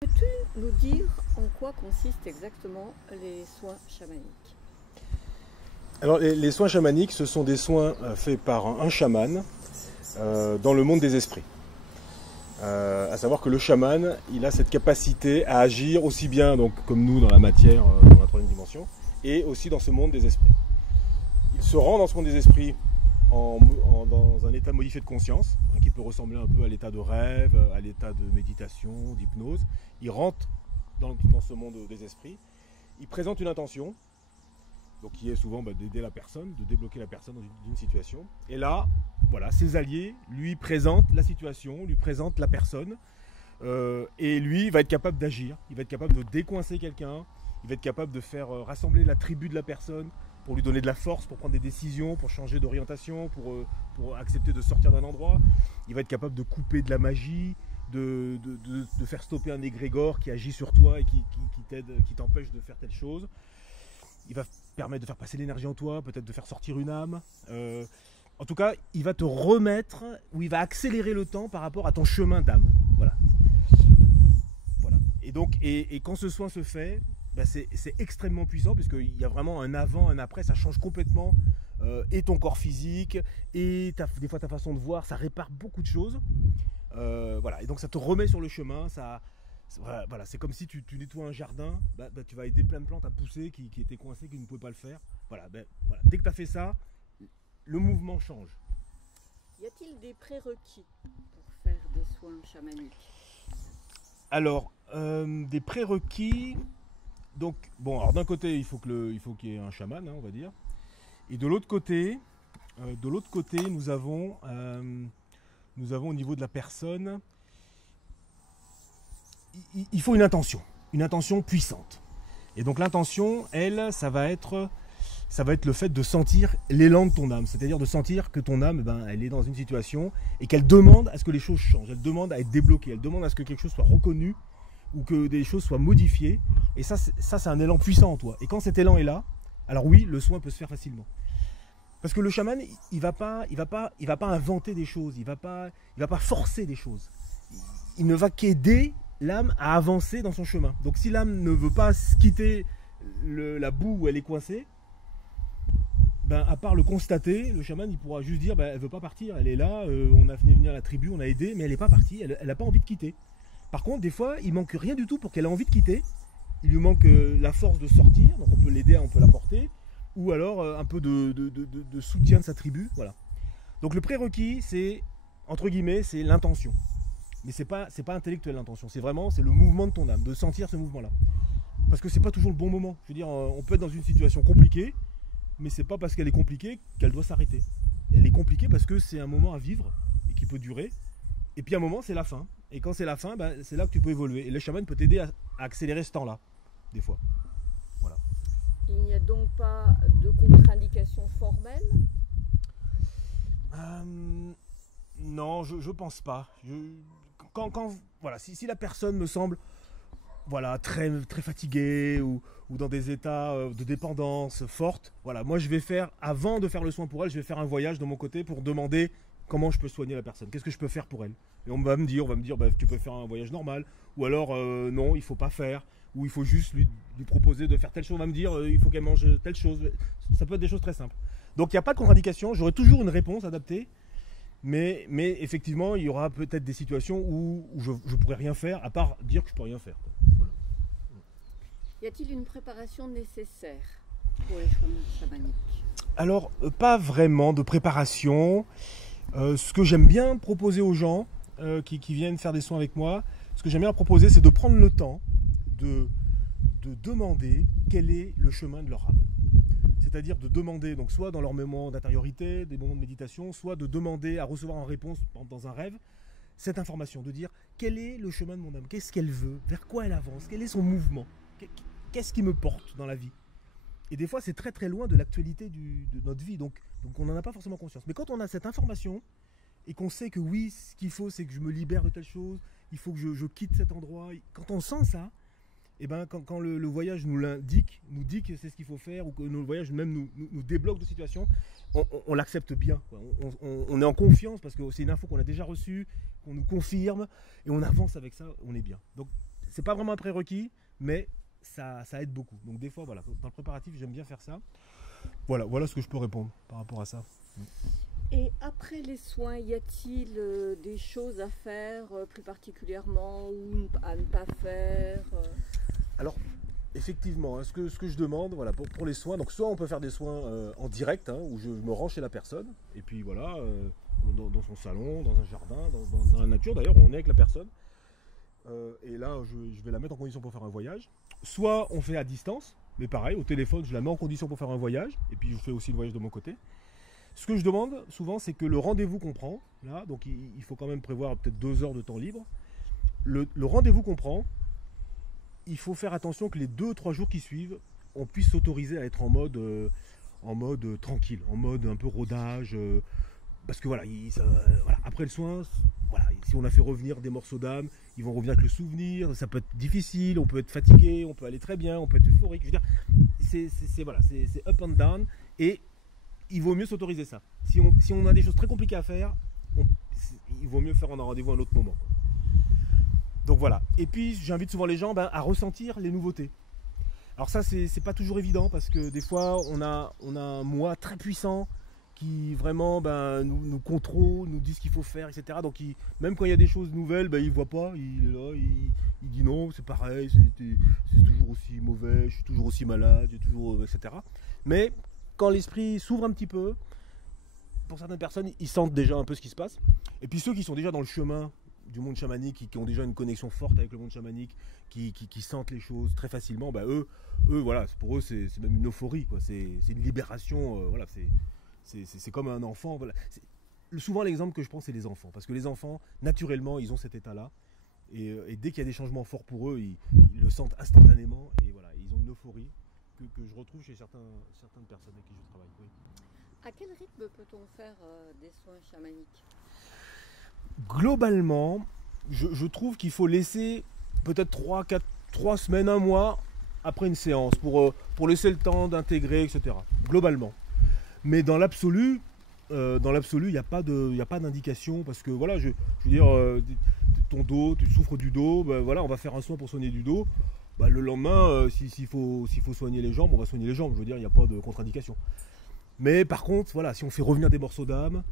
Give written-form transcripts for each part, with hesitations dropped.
Peux-tu nous dire en quoi consistent exactement les soins chamaniques? Alors les soins chamaniques, ce sont des soins faits par un chaman dans le monde des esprits. À savoir que le chaman, il a cette capacité à agir aussi bien donc, comme nous dans la matière, dans la troisième dimension, et aussi dans ce monde des esprits. Il se rend dans ce monde des esprits dans un état modifié de conscience, qui peut ressembler un peu à l'état de rêve, à l'état de méditation, d'hypnose. Il rentre dans ce monde des esprits, il présente une intention, donc qui est souvent d'aider la personne, de débloquer la personne d'une situation. Et là, voilà, ses alliés lui présentent la situation, lui présentent la personne, et lui va être capable d'agir, il va être capable de décoincer quelqu'un, il va être capable de faire rassembler la tribu de la personne pour lui donner de la force, pour prendre des décisions, pour changer d'orientation, pour accepter de sortir d'un endroit. Il va être capable de couper de la magie, de faire stopper un égrégore qui agit sur toi et qui t'aide, qui t'empêche de faire telle chose. Il va permettre de faire passer l'énergie en toi, peut-être de faire sortir une âme. En tout cas, il va te remettre, ou il va accélérer le temps par rapport à ton chemin d'âme. Voilà. Et donc, et quand ce soin se fait, c'est extrêmement puissant, puisqu'il y a vraiment un avant, un après, ça change complètement et ton corps physique, et des fois ta façon de voir, ça répare beaucoup de choses. Voilà. Et donc ça te remet sur le chemin, voilà, c'est comme si tu nettoies un jardin, tu vas aider plein de plantes à pousser qui étaient coincées, qui ne pouvaient pas le faire. Voilà. Dès que tu as fait ça, le mouvement change. Y a-t-il des prérequis pour faire des soins chamaniques? Alors, des prérequis. Donc, bon, alors d'un côté, il faut qu'il y ait un chaman, on va dire. Et de l'autre côté, nous avons au niveau de la personne, il faut une intention puissante. Et donc l'intention, elle, ça va être le fait de sentir l'élan de ton âme, c'est-à-dire de sentir que ton âme, elle est dans une situation et qu'elle demande à ce que les choses changent, elle demande à être débloquée, elle demande à ce que quelque chose soit reconnu ou que des choses soient modifiées. Et ça, c'est un élan puissant en toi. Et quand cet élan est là, alors oui, le soin peut se faire facilement. Parce que le chaman, il va pas inventer des choses, il va pas forcer des choses. Il ne va qu'aider l'âme à avancer dans son chemin. Donc si l'âme ne veut pas quitter la boue où elle est coincée, à part le constater, le chaman il pourra juste dire elle veut pas partir, elle est là, on a fait venir la tribu, on a aidé, mais elle n'est pas partie, elle n'a pas envie de quitter. Par contre, des fois, il manque rien du tout pour qu'elle ait envie de quitter. Il lui manque la force de sortir, donc on peut l'aider, on peut la porter, ou alors un peu de soutien de sa tribu, voilà. Donc le prérequis, c'est entre guillemets, c'est l'intention. Mais c'est pas intellectuel l'intention, c'est le mouvement de ton âme, de sentir ce mouvement-là. Parce que c'est pas toujours le bon moment. Je veux dire, on peut être dans une situation compliquée, mais c'est pas parce qu'elle est compliquée qu'elle doit s'arrêter. Elle est compliquée parce que c'est un moment à vivre et qui peut durer. Et puis à un moment, c'est la fin. Et quand c'est la fin, c'est là que tu peux évoluer. Et le chaman peut t'aider à accélérer ce temps-là, des fois. Voilà. Il n'y a donc pas de contre-indication formelle? Non, je pense pas. Voilà, si la personne me semble très, très fatiguée ou dans des états de dépendance forte, voilà, moi je vais faire, avant de faire le soin pour elle, je vais faire un voyage de mon côté pour demander comment je peux soigner la personne, qu'est-ce que je peux faire pour elle. Et on va me dire tu peux faire un voyage normal, ou alors non, il faut pas faire, ou il faut juste lui proposer de faire telle chose, on va me dire il faut qu'elle mange telle chose. Ça peut être des choses très simples. Donc il n'y a pas de contre-indication, j'aurai toujours une réponse adaptée, mais effectivement il y aura peut-être des situations où je ne pourrai rien faire, à part dire que je peux rien faire. Voilà. Y a-t-il une préparation nécessaire pour les soins chamaniques? Alors, pas vraiment de préparation. Ce que j'aime bien proposer aux gens qui viennent faire des soins avec moi, ce que j'aime bien proposer, c'est de prendre le temps de demander quel est le chemin de leur âme. C'est-à-dire de demander, donc soit dans leur moment d'intériorité, des moments de méditation, soit de demander à recevoir en réponse dans un rêve, cette information, de dire quel est le chemin de mon âme, qu'est-ce qu'elle veut, vers quoi elle avance, quel est son mouvement, qu'est-ce qui me porte dans la vie. Et des fois, c'est très très loin de l'actualité de notre vie, donc on n'en a pas forcément conscience. Mais quand on a cette information, et qu'on sait que oui, ce qu'il faut, c'est que je me libère de telle chose, il faut que je quitte cet endroit, quand on sent ça, et quand le voyage nous l'indique, nous dit que c'est ce qu'il faut faire, ou que le voyage même nous débloque de situations, on l'accepte bien, quoi. On est en confiance, parce que c'est une info qu'on a déjà reçue, qu'on nous confirme, et on avance avec ça, on est bien. Donc c'est pas vraiment un prérequis, mais ça aide beaucoup. Donc des fois, voilà, dans le préparatif, j'aime bien faire ça. Voilà ce que je peux répondre par rapport à ça. Et après les soins, y a-t-il des choses à faire plus particulièrement ou à ne pas faire Alors, effectivement, hein, ce que je demande, voilà, pour les soins, donc soit on peut faire des soins en direct, hein, où je me rends chez la personne, et puis voilà, dans son salon, dans un jardin, dans la nature d'ailleurs, on est avec la personne, et là je vais la mettre en condition pour faire un voyage. Soit on fait à distance, mais pareil, au téléphone, je la mets en condition pour faire un voyage, et puis je fais aussi le voyage de mon côté. Ce que je demande souvent, c'est que le rendez-vous qu'on prend, là, donc il faut quand même prévoir peut-être 2 heures de temps libre, le rendez-vous qu'on prend, il faut faire attention que les 2-3 jours qui suivent, on puisse s'autoriser à être en mode tranquille, en mode un peu rodage, parce que voilà, voilà, après le soin, voilà, si on a fait revenir des morceaux d'âme, ils vont revenir avec le souvenir, ça peut être difficile, on peut être fatigué, on peut aller très bien, on peut être euphorique, je veux dire, c'est up and down, et il vaut mieux s'autoriser ça. Si on a des choses très compliquées à faire, il vaut mieux faire un rendez-vous à un autre moment, quoi. Donc voilà. Et puis j'invite souvent les gens à ressentir les nouveautés. Alors ça c'est pas toujours évident parce que des fois on a un moi très puissant qui vraiment nous contrôle, nous dit ce qu'il faut faire, etc. Donc même quand il y a des choses nouvelles, il voit pas, il est là, il dit non, c'est pareil, c'est toujours aussi mauvais, je suis toujours aussi malade, etc. Mais quand l'esprit s'ouvre un petit peu, pour certaines personnes, ils sentent déjà un peu ce qui se passe. Et puis ceux qui sont déjà dans le chemin du monde chamanique, qui ont déjà une connexion forte avec le monde chamanique, qui sentent les choses très facilement, eux voilà, pour eux c'est même une euphorie, quoi. C'est une libération, voilà, c'est comme un enfant. Voilà. Souvent l'exemple que je prends, c'est les enfants, parce que les enfants naturellement ils ont cet état-là, et dès qu'il y a des changements forts pour eux, ils le sentent instantanément, et voilà, ils ont une euphorie que je retrouve chez certaines personnes avec qui je travaille. Oui. À quel rythme peut-on faire des soins chamaniques ? Globalement, je trouve qu'il faut laisser peut-être 3 semaines, 1 mois après une séance pour laisser le temps d'intégrer, etc. Globalement. Mais dans l'absolu, il n'y a pas d'indication, parce que voilà, je veux dire, ton dos, tu souffres du dos, voilà, on va faire un soin pour soigner du dos. Le lendemain, s'il faut soigner les jambes, on va soigner les jambes. Je veux dire, il n'y a pas de contre-indication. Mais par contre, voilà, si on fait revenir des morceaux d'âme,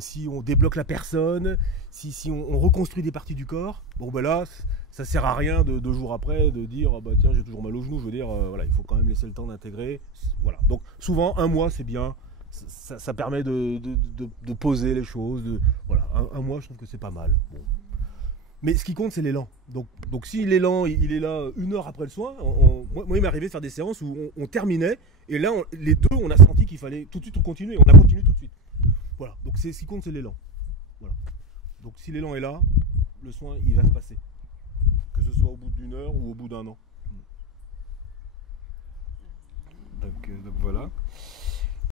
si on débloque la personne, si on reconstruit des parties du corps, là, ça sert à rien de 2 jours après de dire tiens, j'ai toujours mal au genou. Je veux dire, voilà, il faut quand même laisser le temps d'intégrer. Voilà. Donc souvent 1 mois c'est bien, ça permet de poser les choses. Voilà, un mois je trouve que c'est pas mal. Bon. Mais ce qui compte, c'est l'élan. Donc si l'élan il est là 1 heure après le soin, moi il m'est arrivé de faire des séances où on terminait, et là les deux on a senti qu'il fallait tout de suite continuer, et on a continué tout de suite. Voilà, donc ce qui compte, c'est l'élan. Voilà. Donc si l'élan est là, le soin il va se passer, que ce soit au bout d'1 heure ou au bout d'1 an. Donc voilà.